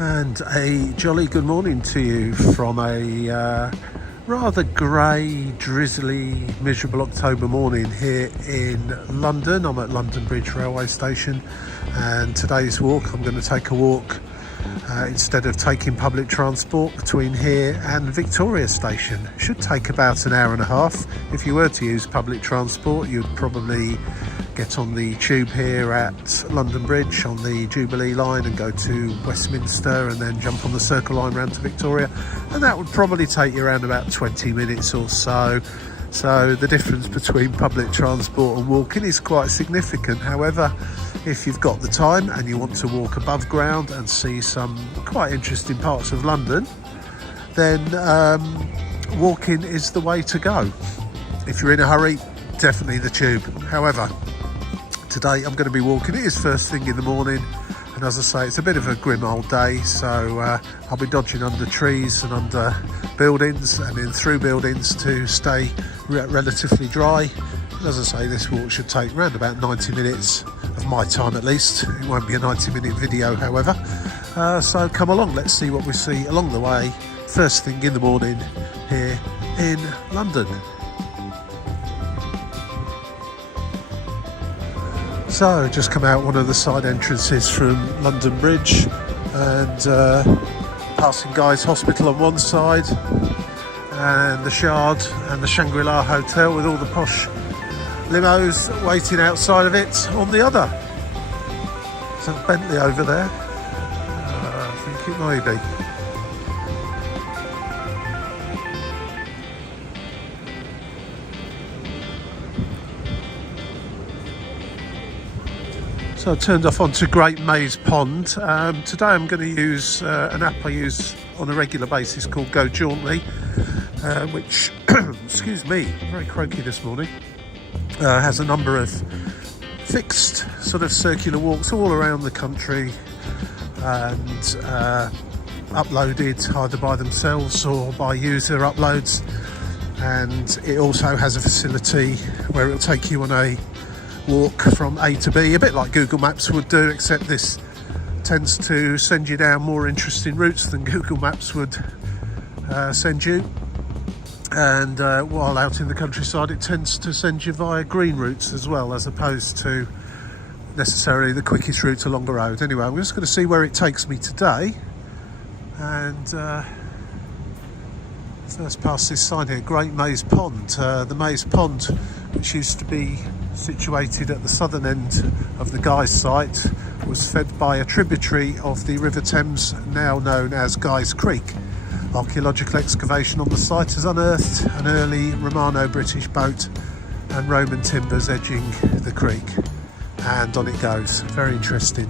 And a jolly good morning to you from a rather grey, drizzly, miserable October morning here in London. I'm at London Bridge railway station, and today's walk, I'm going to take a walk instead of taking public transport between here and Victoria Station. Should take about an hour and a half. If you were to use public transport, you'd probably get on the tube here at London Bridge on the Jubilee line and go to Westminster and then jump on the Circle line round to Victoria, and that would probably take you around about 20 minutes or so. So the difference between public transport and walking is quite significant. However, if you've got the time and you want to walk above ground and see some quite interesting parts of London, then walking is the way to go. If you're in a hurry, definitely the tube. However, today I'm going to be walking. It is first thing in the morning, and as I say, it's a bit of a grim old day, so I'll be dodging under trees and under buildings and in through buildings to stay relatively dry. And as I say, this walk should take around about 90 minutes of my time at least. It won't be a 90-minute video, however. So come along, let's see what we see along the way first thing in the morning here in London. So just come out one of the side entrances from London Bridge, and passing Guy's Hospital on one side and the Shard and the Shangri-La Hotel with all the posh limos waiting outside of it on the other. Is that Bentley over there? I think it may be. So I turned off onto Great Maze Pond. Today I'm going to use an app I use on a regular basis called Go Jauntly, which, excuse me, very croaky this morning, has a number of fixed sort of circular walks all around the country, and uploaded either by themselves or by user uploads. And it also has a facility where it'll take you on a walk from A to B, a bit like Google Maps would do, except this tends to send you down more interesting routes than Google Maps would send you. And while out in the countryside, it tends to send you via green routes as well, as opposed to necessarily the quickest route along the road. Anyway, I'm just going to see where it takes me today, and first past this sign here, Great Maze Pond. The Maze Pond, which used to be situated at the southern end of the Guy's site, was fed by a tributary of the River Thames, now known as Guy's Creek. Archaeological excavation on the site has unearthed an early Romano-British boat and Roman timbers edging the creek, and on it goes. Very interesting.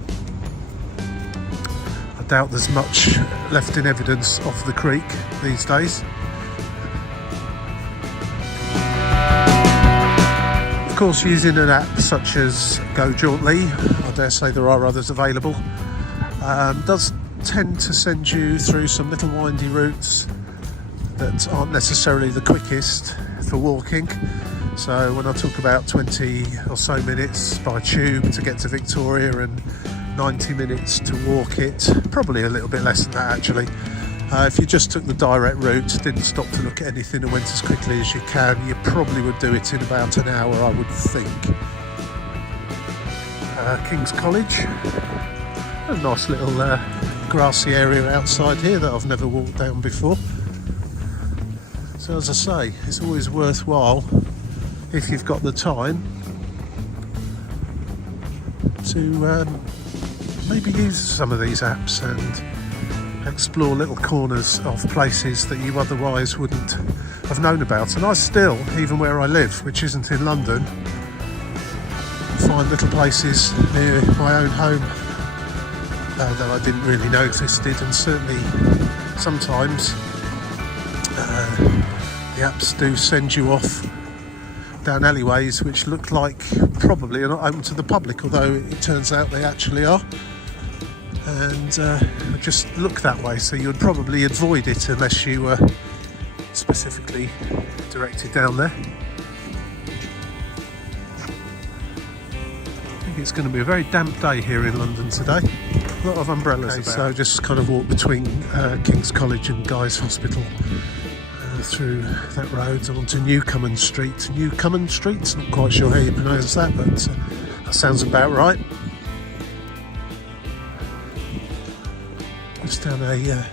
I doubt there's much left in evidence of the creek these days. Of course, using an app such as Go Jauntly, I dare say there are others available, does tend to send you through some little windy routes that aren't necessarily the quickest for walking. So when I talk about 20 or so minutes by tube to get to Victoria and 90 minutes to walk it, probably a little bit less than that actually. If you just took the direct route, didn't stop to look at anything and went as quickly as you can, you probably would do it in about an hour, I would think. King's College, a nice little grassy area outside here that I've never walked down before. So as I say, it's always worthwhile, if you've got the time, to maybe use some of these apps and explore little corners of places that you otherwise wouldn't have known about. And I still, even where I live, which isn't in London, find little places near my own home that I didn't really know existed, and certainly sometimes the apps do send you off down alleyways which look like probably are not open to the public, although it turns out they actually are, and just look that way, so you'd probably avoid it unless you were specifically directed down there. I think it's going to be a very damp day here in London today. A lot of umbrellas about. So just kind of walk between King's College and Guy's Hospital through that road onto Newcomen Street. Newcomen Street, not quite sure how you pronounce that, but that sounds about right. Just down a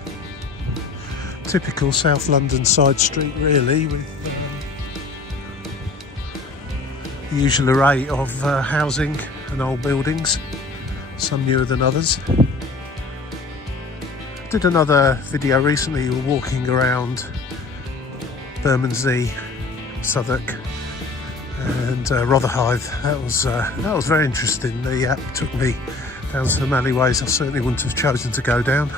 typical South London side street really, with the usual array of housing and old buildings, some newer than others. Did another video recently walking around Bermondsey, Southwark and Rotherhithe. That was very interesting. The app took me down some alleyways I certainly wouldn't have chosen to go down.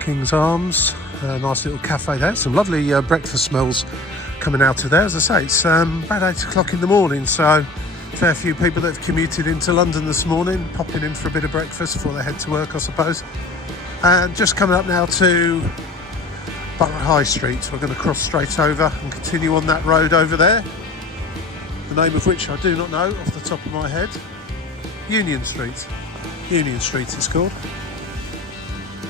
King's Arms, a nice little cafe there. Some lovely breakfast smells coming out of there. As I say, it's about 8 o'clock in the morning, so a fair few people that have commuted into London this morning, popping in for a bit of breakfast before they head to work, I suppose. And just coming up now to Borough High Street, so we're going to cross straight over and continue on that road over there, the name of which I do not know off the top of my head. Union Street. Union Street it's called.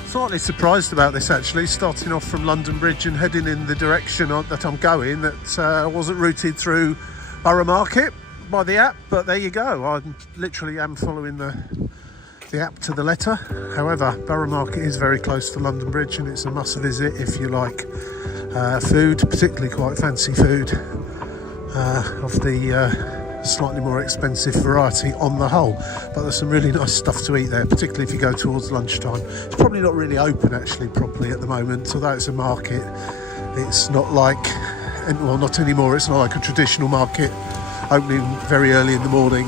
Slightly surprised about this actually, starting off from London Bridge and heading in the direction that I'm going, that wasn't routed through Borough Market by the app, but there you go. I literally am following the app to the letter. However, Borough Market is very close to London Bridge and it's a must visit if you like food, particularly quite fancy food of the slightly more expensive variety on the whole. But there's some really nice stuff to eat there, particularly if you go towards lunchtime. It's probably not really open actually properly at the moment, although it's a market. It's not like, well, not anymore, it's not like a traditional market opening very early in the morning.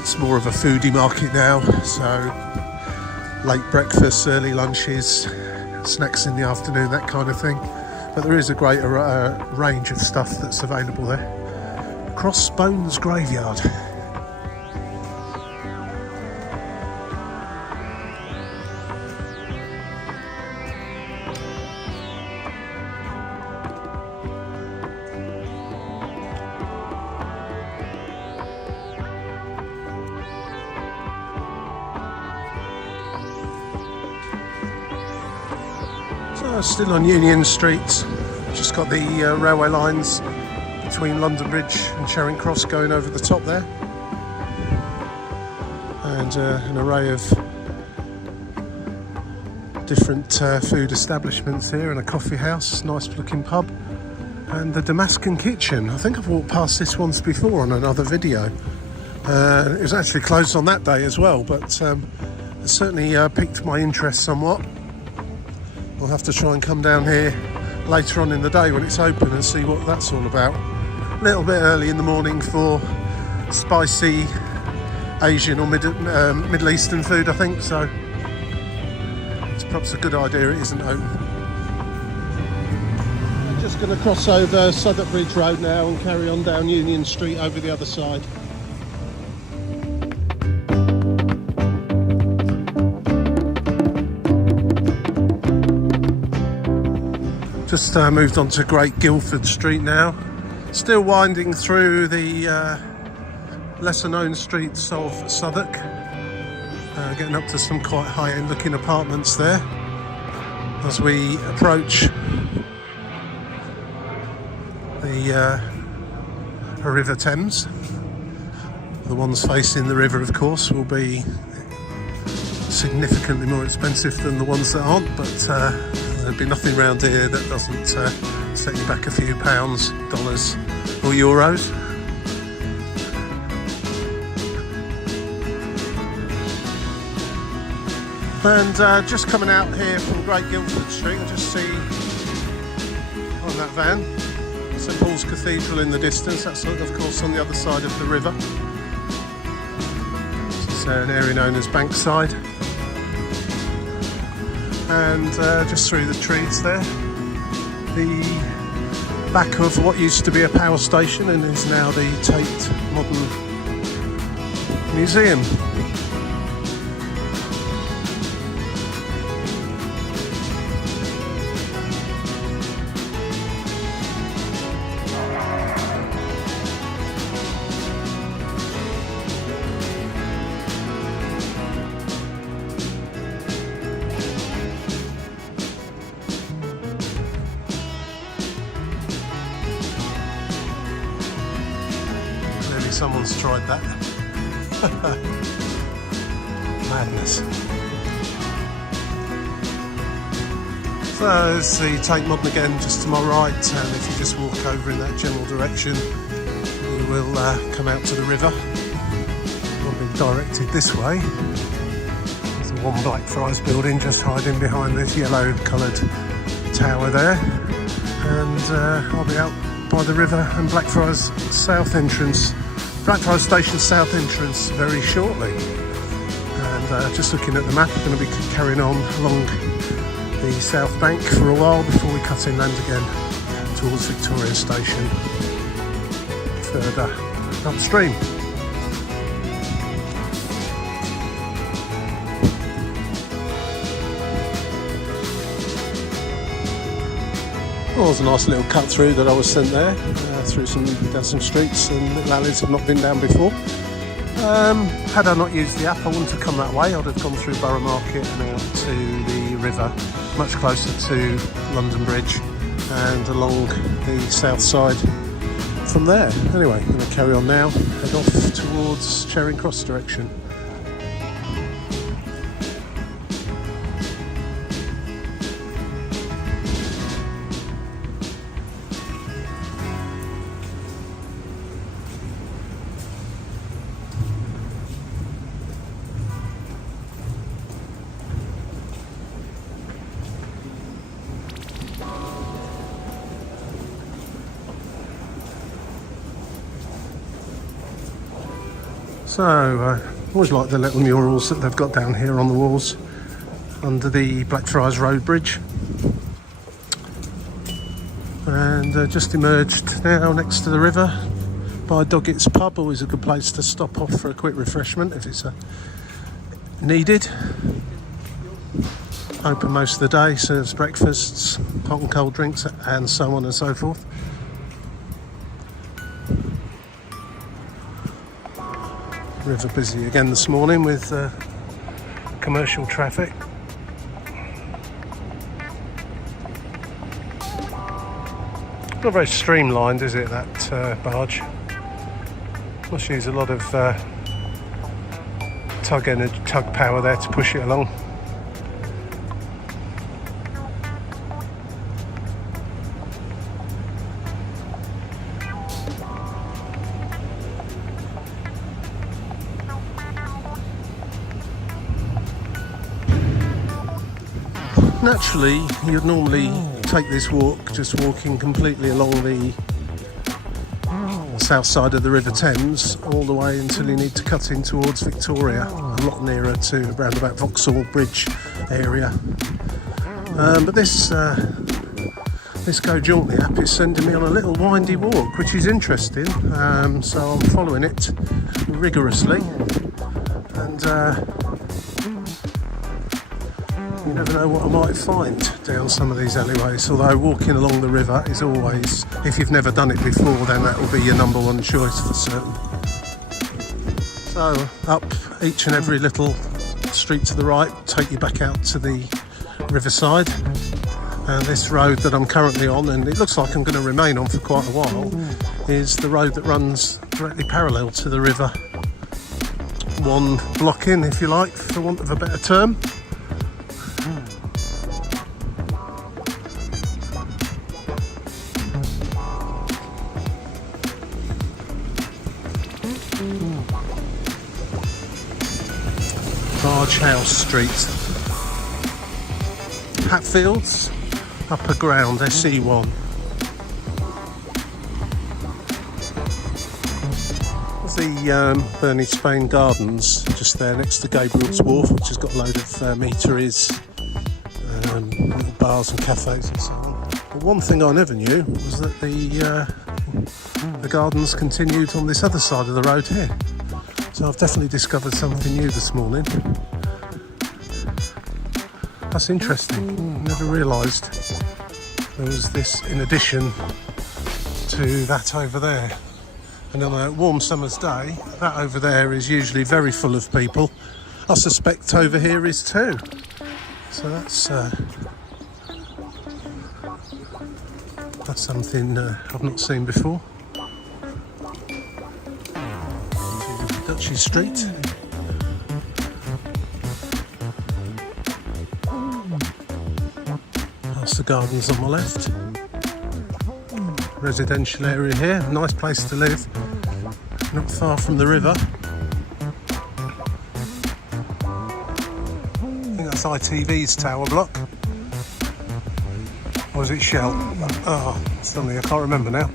It's more of a foodie market now, so late breakfasts, early lunches, snacks in the afternoon, that kind of thing. But there is a great range of stuff that's available there. Crossbones Graveyard. So still on Union Street, just got the railway lines between London Bridge and Charing Cross going over the top there, and an array of different food establishments here, and a coffee house, nice looking pub, and the Damascus Kitchen. I think I've walked past this once before on another video. It was actually closed on that day as well, but it certainly piqued my interest somewhat. We'll have to try and come down here later on in the day when it's open and see what that's all about. A little bit early in the morning for spicy Asian or Middle Eastern food, I think, so it's perhaps a good idea it isn't open. I'm just going to cross over Southwark Bridge Road now and carry on down Union Street over the other side. Just moved on to Great Guildford Street now. Still winding through the lesser known streets of Southwark. Getting up to some quite high-end looking apartments there as we approach the River Thames. The ones facing the river, of course, will be significantly more expensive than the ones that aren't, but there'd be nothing around here that doesn't set you back a few pounds, dollars or euros. And just coming out here from Great Guildford Street, I just see on that van St Paul's Cathedral in the distance. That's of course on the other side of the river. This is an area known as Bankside. And just through the trees there, the back of what used to be a power station and is now the Tate Modern Museum. someone's tried that. Madness. So there's the Tate Modern again, just to my right, and if you just walk over in that general direction, you will come out to the river. I've been directed this way. There's the one Blackfriars building just hiding behind this yellow coloured tower there, and I'll be out by the river and Blackfriars South entrance, Blackfriars Station South entrance very shortly. And just looking at the map, we're going to be carrying on along the south bank for a while before we cut inland again towards Victoria Station further upstream. Well, there's a nice little cut through that I was sent there, through down some streets and little alleys I've not been down before. Had I not used the app, I wouldn't have come that way. I'd have gone through Borough Market and out to the river, much closer to London Bridge and along the south side from there. Anyway, I'm going to carry on now, head off towards Charing Cross direction. So, I always like the little murals that they've got down here on the walls under the Blackfriars Road Bridge. And just emerged now next to the river by Doggett's Pub, always a good place to stop off for a quick refreshment if it's needed. Open most of the day, serves breakfasts, hot and cold drinks and so on and so forth. River busy again this morning with commercial traffic. Not very streamlined, is it, that barge? Must use a lot of tug power there to push it along. Naturally, you'd normally take this walk just walking completely along the south side of the River Thames all the way until you need to cut in towards Victoria, a lot nearer to around about Vauxhall Bridge area. But this Go Jauntly app is sending me on a little windy walk, which is interesting. So I'm following it rigorously, and you never know what I might find down some of these alleyways, although walking along the river is always, if you've never done it before, then that will be your number one choice for certain. So up each and every little street to the right, take you back out to the riverside. And this road that I'm currently on, and it looks like I'm going to remain on for quite a while, is the road that runs directly parallel to the river. One block in, if you like, for want of a better term. Barge House Street, Hatfields, Upper Ground, SE1. The Burney Spain Gardens just there next to Gabriel's Wharf, which has got a load of meateries, little bars and cafes and so on. But one thing I never knew was that the gardens continued on this other side of the road here. So I've definitely discovered something new this morning. That's interesting. Never realised there was this in addition to that over there. And on a warm summer's day, that over there is usually very full of people. I suspect over here is too. So that's Archie Street. Past the gardens on my left. Residential area here, nice place to live, not far from the river. I think that's ITV's tower block. Or is it Shell? Oh, suddenly I can't remember now.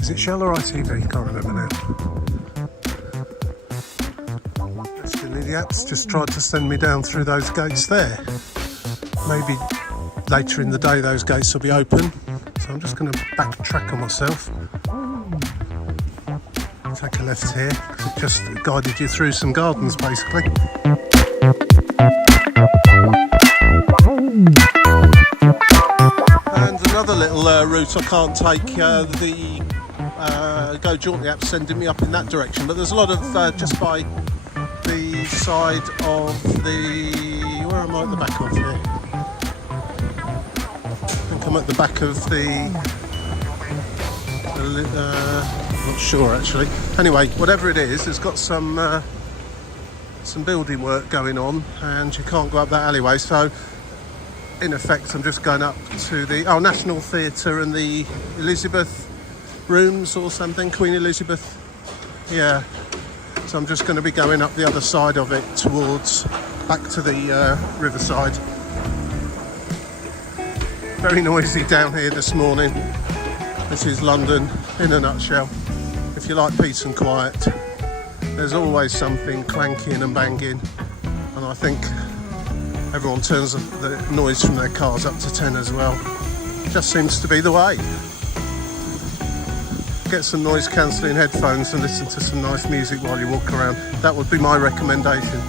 Is it Shell or ITV? Can't remember now. Actually, the app's just tried to send me down through those gates there. Maybe later in the day those gates will be open. So I'm just going to backtrack on myself. Take a left here, because it just guided you through some gardens basically. And another little route I can't take, the Go Jauntly app sending me up in that direction, but there's a lot of just by the side of the, where am I at the back of here? I think I'm at the back of the not sure actually. Anyway, whatever it is, it's got some building work going on, and you can't go up that alleyway. So, in effect, I'm just going up to the National Theatre and the Elizabeth Rooms or something, Queen Elizabeth. Yeah. So I'm just going to be going up the other side of it towards back to the riverside. Very noisy down here this morning. This is London in a nutshell. If you like peace and quiet, there's always something clanking and banging, and I think everyone turns the noise from their cars up to 10 as well. Just seems to be the way. Get some noise cancelling headphones and listen to some nice music while you walk around. That would be my recommendation.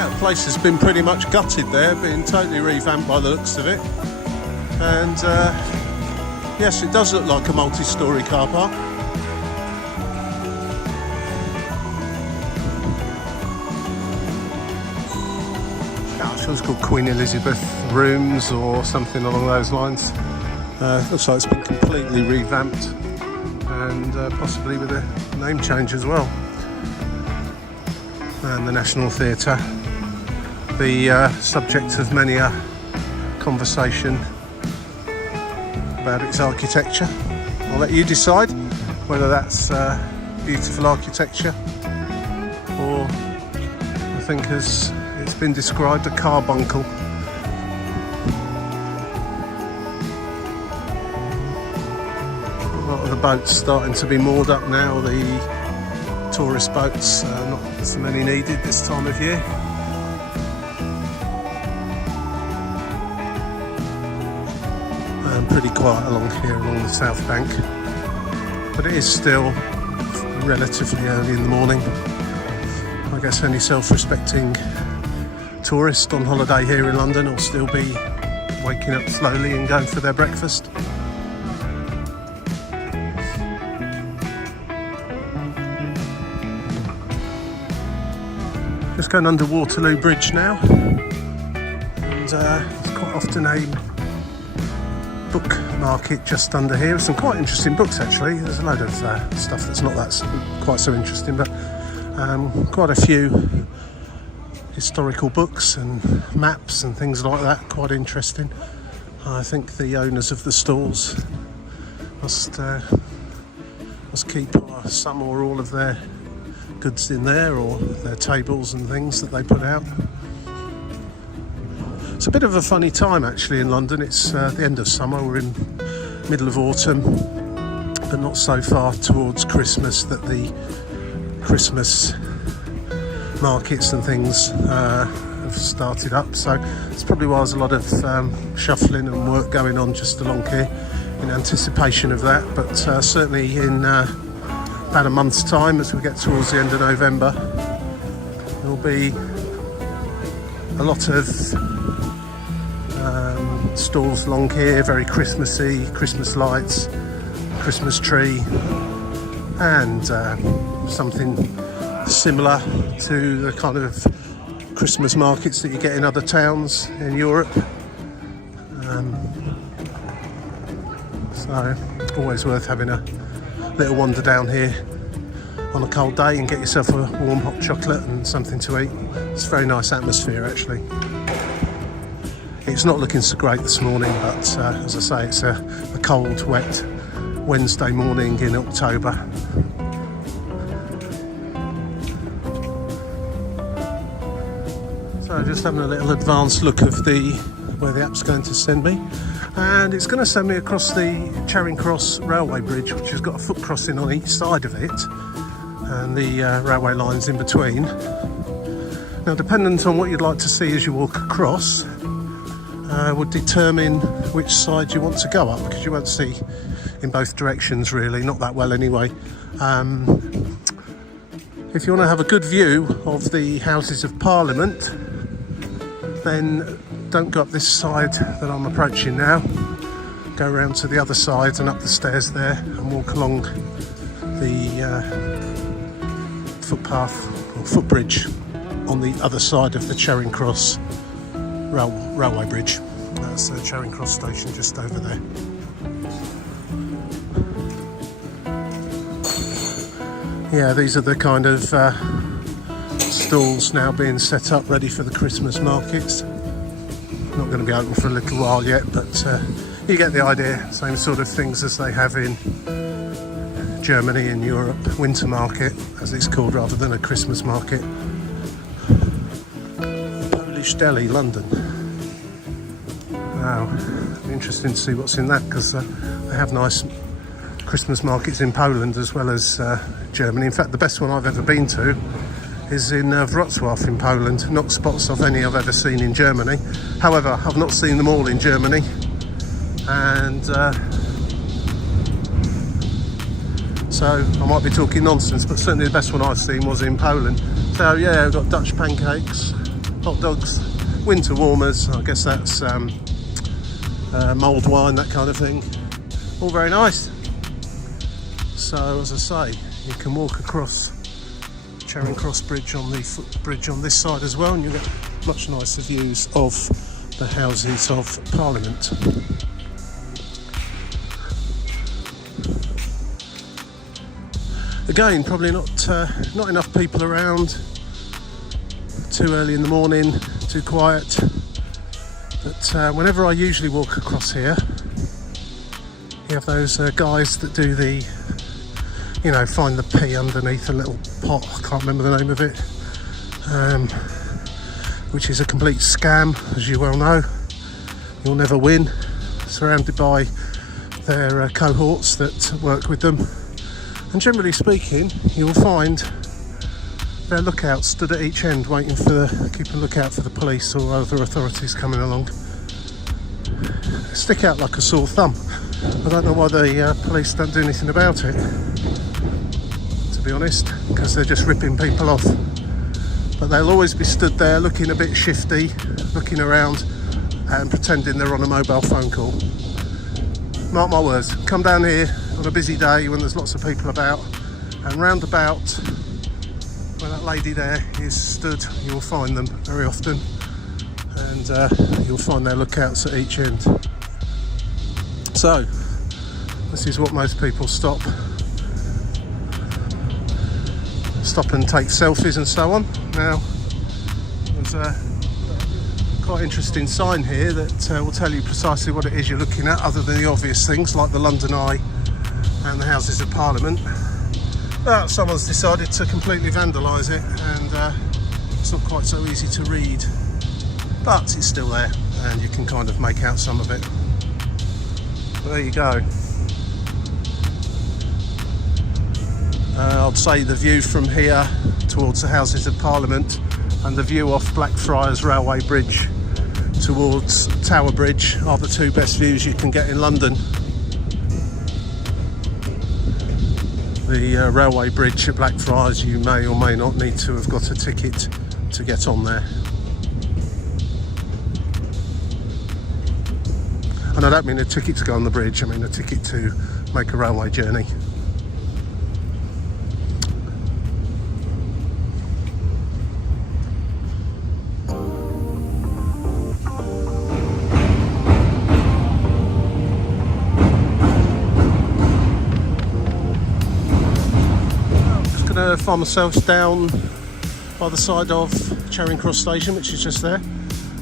The place has been pretty much gutted there, been totally revamped by the looks of it. And yes, it does look like a multi-storey car park. I'm sure it's called Queen Elizabeth Rooms or something along those lines. Looks like it's been completely revamped, and possibly with a name change as well. And the National Theatre, the subject of many a conversation about its architecture. I'll let you decide whether that's beautiful architecture, or I think as it's been described, a carbuncle. A lot of the boats starting to be moored up now, the tourist boats, not so many needed this time of year. Pretty quiet along here, along the south bank, but it is still relatively early in the morning. I guess any self-respecting tourist on holiday here in London will still be waking up slowly and going for their breakfast. Just going under Waterloo Bridge now, and it's quite often a book market just under here. Some quite interesting books actually. There's a load of stuff that's not that quite so interesting, but quite a few historical books and maps and things like that. Quite interesting. I think the owners of the stalls must keep some or all of their goods in there, or their tables and things that they put out. It's a bit of a funny time actually in London. It's the end of summer, we're in middle of autumn, but not so far towards Christmas that the Christmas markets and things have started up. So it's probably why there's a lot of shuffling and work going on just along here in anticipation of that. But certainly in about a month's time, as we get towards the end of November, there'll be a lot of stalls along here, very Christmassy, Christmas lights, Christmas tree, and something similar to the kind of Christmas markets that you get in other towns in Europe. So always worth having a little wander down here on a cold day and get yourself a warm hot chocolate and something to eat. It's a very nice atmosphere actually. It's not looking so great this morning, but as I say, it's a cold, wet Wednesday morning in October. So just having a little advanced look of where the app's going to send me, and it's going to send me across the Charing Cross railway bridge, which has got a foot crossing on each side of it, and the railway lines in between. Now, dependent on what you'd like to see as you walk across, would determine which side you want to go up, because you won't see in both directions really, not that well anyway. If you want to have a good view of the Houses of Parliament, then don't go up this side that I'm approaching now. Go around to the other side and up the stairs there and walk along the footpath or footbridge on the other side of the Charing Cross railway bridge. That's the Charing Cross station just over there. Yeah, these are the kind of stalls now being set up ready for the Christmas markets. Not going to be open for a little while yet, but you get the idea. Same sort of things as they have in Germany and Europe. Winter market, as it's called, rather than a Christmas market. Polish Deli, London. Wow, interesting to see what's in that, because they have nice Christmas markets in Poland as well as Germany. In fact, the best one I've ever been to is in Wrocław in Poland. Not spots of any I've ever seen in Germany. However, I've not seen them all in Germany, and so I might be talking nonsense, but certainly the best one I've seen was in Poland. So yeah, we've got Dutch pancakes, hot dogs, winter warmers, I guess that's mulled wine, that kind of thing. All very nice. So as I say, you can walk across Charing Cross Bridge on the footbridge on this side as well, and you get much nicer views of the Houses of Parliament. Again, probably not enough people around, too early in the morning, too quiet, but whenever I usually walk across here, you have those guys that do the, you know, find the pea underneath a little pot, I can't remember the name of it, which is a complete scam, as you well know. You'll never win, surrounded by their cohorts that work with them. And generally speaking, you'll find their lookouts stood at each end waiting for keep a lookout for the police or other authorities coming along. They stick out like a sore thumb. I don't know why the police don't do anything about it, to be honest, because they're just ripping people off. But they'll always be stood there looking a bit shifty, looking around and pretending they're on a mobile phone call. Mark my words, come down here on a busy day when there's lots of people about, and round about where that lady there is stood, you'll find them very often, and you'll find their lookouts at each end. So this is what most people stop and take selfies and so on. Now, there's a quite interesting sign here that will tell you precisely what it is you're looking at, other than the obvious things like the London Eye and the Houses of Parliament. But someone's decided to completely vandalise it, and it's not quite so easy to read, but it's still there and you can kind of make out some of it. But there you go. I'd say the view from here towards the Houses of Parliament and the view off Blackfriars Railway Bridge towards Tower Bridge are the two best views you can get in London. The railway bridge at Blackfriars, you may or may not need to have got a ticket to get on there. And I don't mean a ticket to go on the bridge, I mean a ticket to make a railway journey. find myself down by the side of Charing Cross Station, which is just there,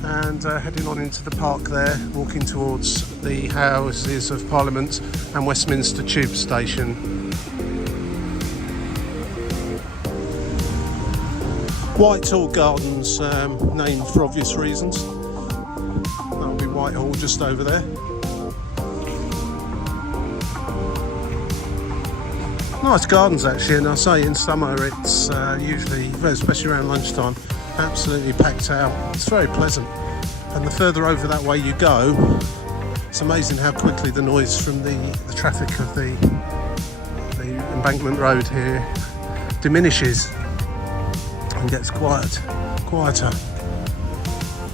and heading on into the park there, walking towards the Houses of Parliament and Westminster Tube Station. Whitehall Gardens, named for obvious reasons. That'll be Whitehall just over there. Nice gardens actually, and I say in summer it's usually, especially around lunchtime, absolutely packed out. It's very pleasant, and the further over that way you go, it's amazing how quickly the noise from the traffic of the embankment road here diminishes and gets quieter.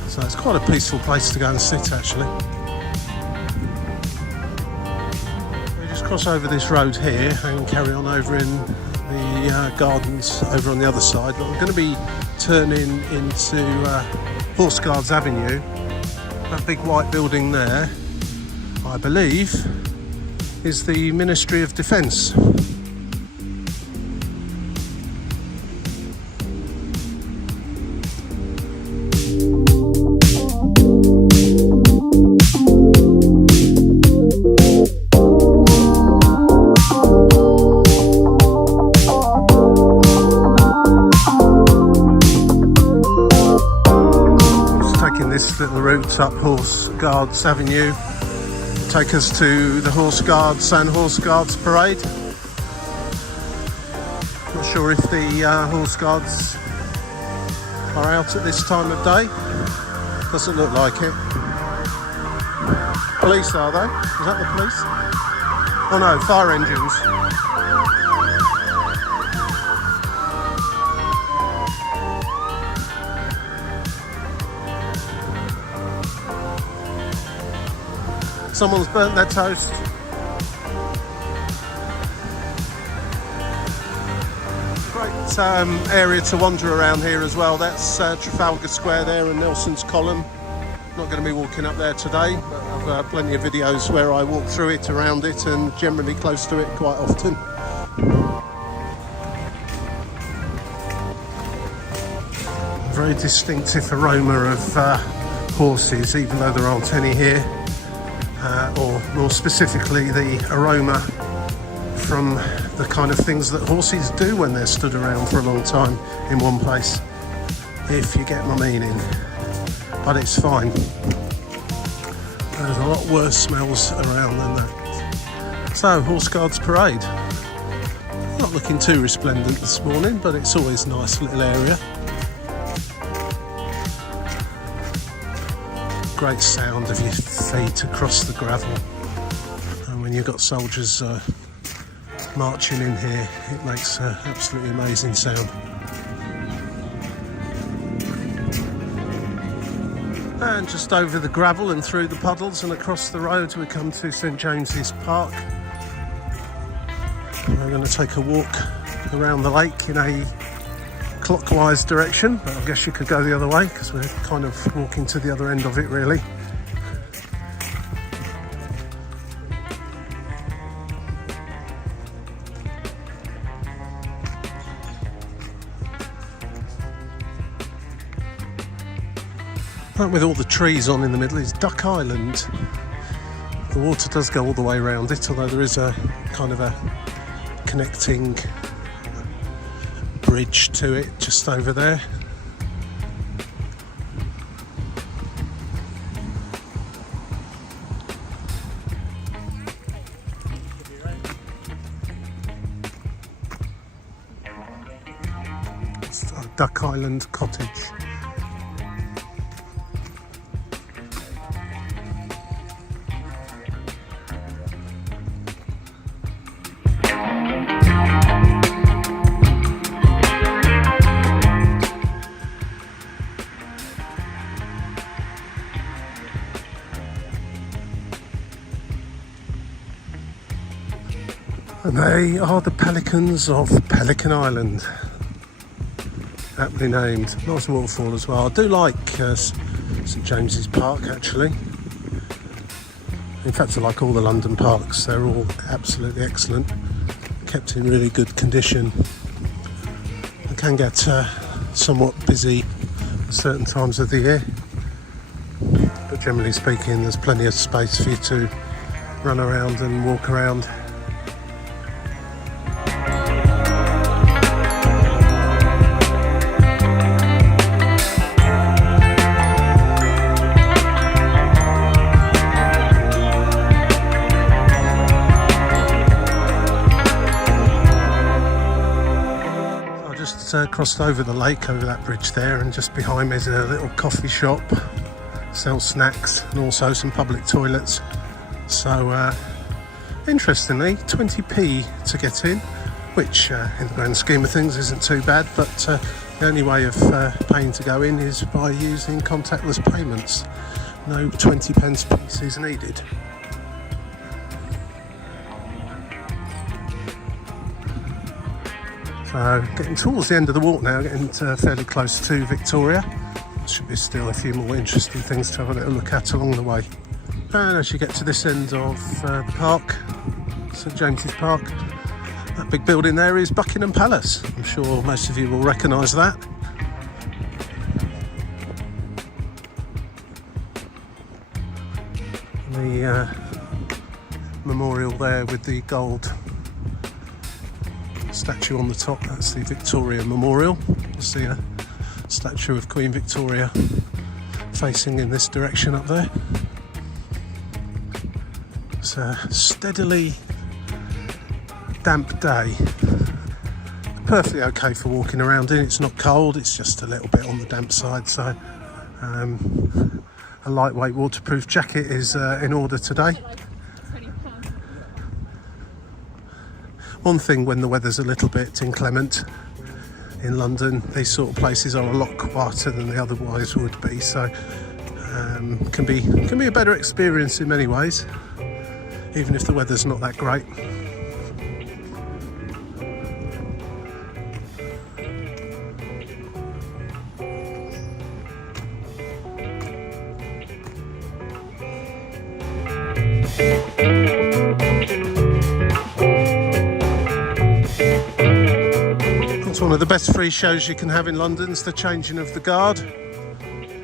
So it's quite a peaceful place to go and sit actually. Cross over this road here and carry on over in the gardens over on the other side, but we're going to be turning into Horse Guards Avenue. That big white building there, I believe, is the Ministry of Defence. Up Horse Guards Avenue, take us to the Horse Guards and Horse Guards Parade. Not sure if the Horse Guards are out at this time of day. Doesn't look like it. Police, are they? Is that the police? Oh no, fire engines. Someone's burnt their toast. Great area to wander around here as well. That's Trafalgar Square there and Nelson's Column. Not going to be walking up there today, but I've plenty of videos where I walk through it, around it, and generally close to it quite often. Very distinctive aroma of horses, even though there aren't any here. Or more specifically, the aroma from the kind of things that horses do when they're stood around for a long time in one place, if you get my meaning. But it's fine. There's a lot worse smells around than that. So, Horse Guards Parade. Not looking too resplendent this morning, but it's always a nice little area. Great sound of your feet across the gravel, and when you've got soldiers marching in here, it makes an absolutely amazing sound. And just over the gravel and through the puddles and across the road we come to St James's Park. We're going to take a walk around the lake in a clockwise direction, but I guess you could go the other way because we're kind of walking to the other end of it really. That with all the trees on in the middle is Duck Island. The water does go all the way around it, although there is a kind of a connecting bridge to it just over there. It's Duck Island Cottage. And they are the pelicans of Pelican Island, aptly named. Nice waterfall as well. I do like St James's Park actually. In fact, I like all the London parks. They're all absolutely excellent, kept in really good condition. can get somewhat busy at certain times of the year, but generally speaking there's plenty of space for you to run around and walk around. Crossed over the lake, over that bridge there, and just behind me is a little coffee shop, sells snacks and also some public toilets. So interestingly, 20p to get in, which in the grand scheme of things isn't too bad, but the only way of paying to go in is by using contactless payments. No 20 pence pieces needed. So getting towards the end of the walk now, getting fairly close to Victoria. There should be still a few more interesting things to have a little look at along the way. And as you get to this end of the park, St James's Park, that big building there is Buckingham Palace. I'm sure most of you will recognise that. The memorial there with the gold statue on the top, that's the Victoria Memorial. You'll see a statue of Queen Victoria facing in this direction up there. It's a steadily damp day. Perfectly okay for walking around in. It's not cold, it's just a little bit on the damp side, so a lightweight waterproof jacket is in order today. One thing, when the weather's a little bit inclement in London, these sort of places are a lot quieter than they otherwise would be, so can be a better experience in many ways, even if the weather's not that great. One of the best free shows you can have in London is the changing of the guard,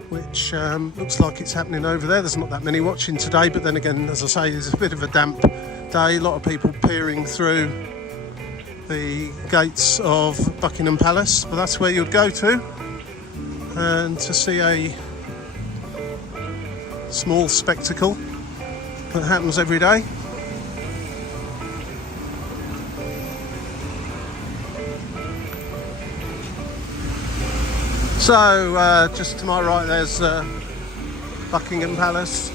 which looks like it's happening over there. There's not that many watching today, but then again, as I say, it's a bit of a damp day. A lot of people peering through the gates of Buckingham Palace, but that's where you'd go to, and to see a small spectacle that happens every day. So just to my right there's Buckingham Palace,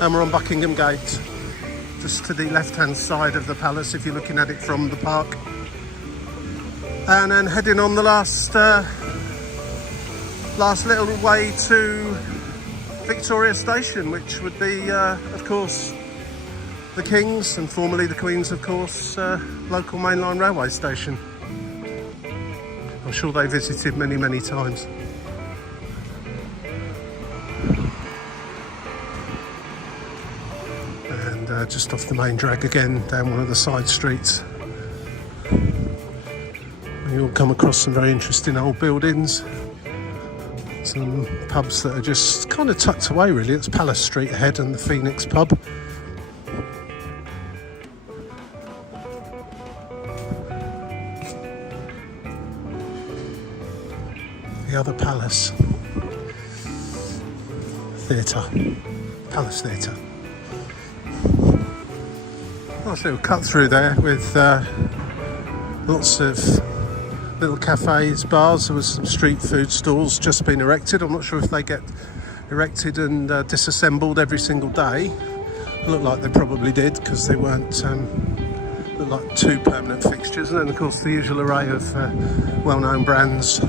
and we're on Buckingham Gate, just to the left hand side of the palace if you're looking at it from the park, and then heading on the last little way to Victoria Station, which would be of course the King's and formerly the Queen's, of course, local mainline railway station. I'm sure they visited many times. And just off the main drag again, down one of the side streets, you'll come across some very interesting old buildings, some pubs that are just kind of tucked away really. It's Palace Street ahead and the Phoenix pub. The other palace theatre, Palace Theatre. Nice little cut through there with lots of little cafes, bars. There was some street food stalls just been erected. I'm not sure if they get erected and disassembled every single day. Looked like they probably did, because they weren't looked like two permanent fixtures. And then of course the usual array of well-known brands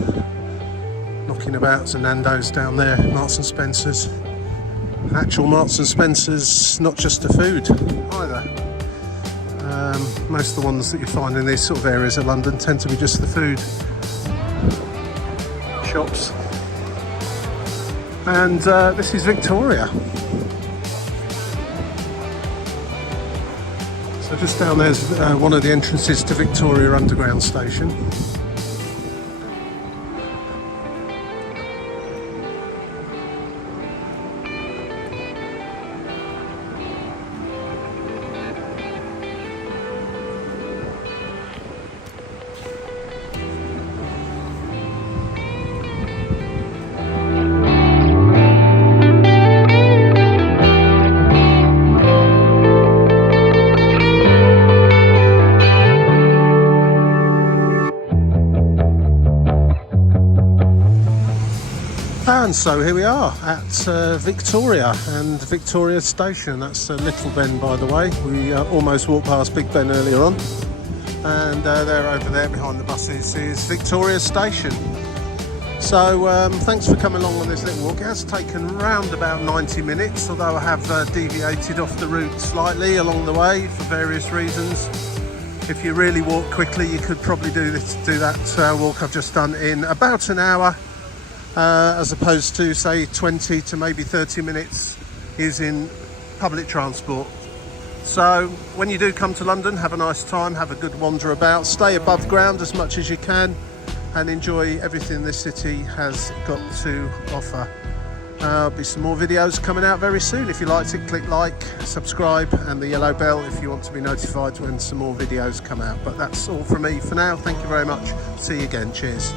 knocking about. So Nando's down there, Marks and Spencer's. Actual Marks and Spencer's, not just the food either. Most of the ones that you find in these sort of areas of London tend to be just the food shops. And this is Victoria. So just down there's one of the entrances to Victoria Underground Station. And so here we are at Victoria and Victoria Station. That's Little Ben, by the way. We almost walked past Big Ben earlier on. And there, over there behind the buses, is Victoria Station. So thanks for coming along on this little walk. It has taken round about 90 minutes, although I have deviated off the route slightly along the way for various reasons. If you really walk quickly, you could probably do that walk I've just done in about an hour, as opposed to say 20 to maybe 30 minutes is in public transport. So when you do come to London, have a nice time, have a good wander about, stay above ground as much as you can, and enjoy everything this city has got to offer. There'll be some more videos coming out very soon. If you liked it, click like, subscribe, and the yellow bell if you want to be notified when some more videos come out. But that's all from me for now. Thank you very much. See you again. Cheers.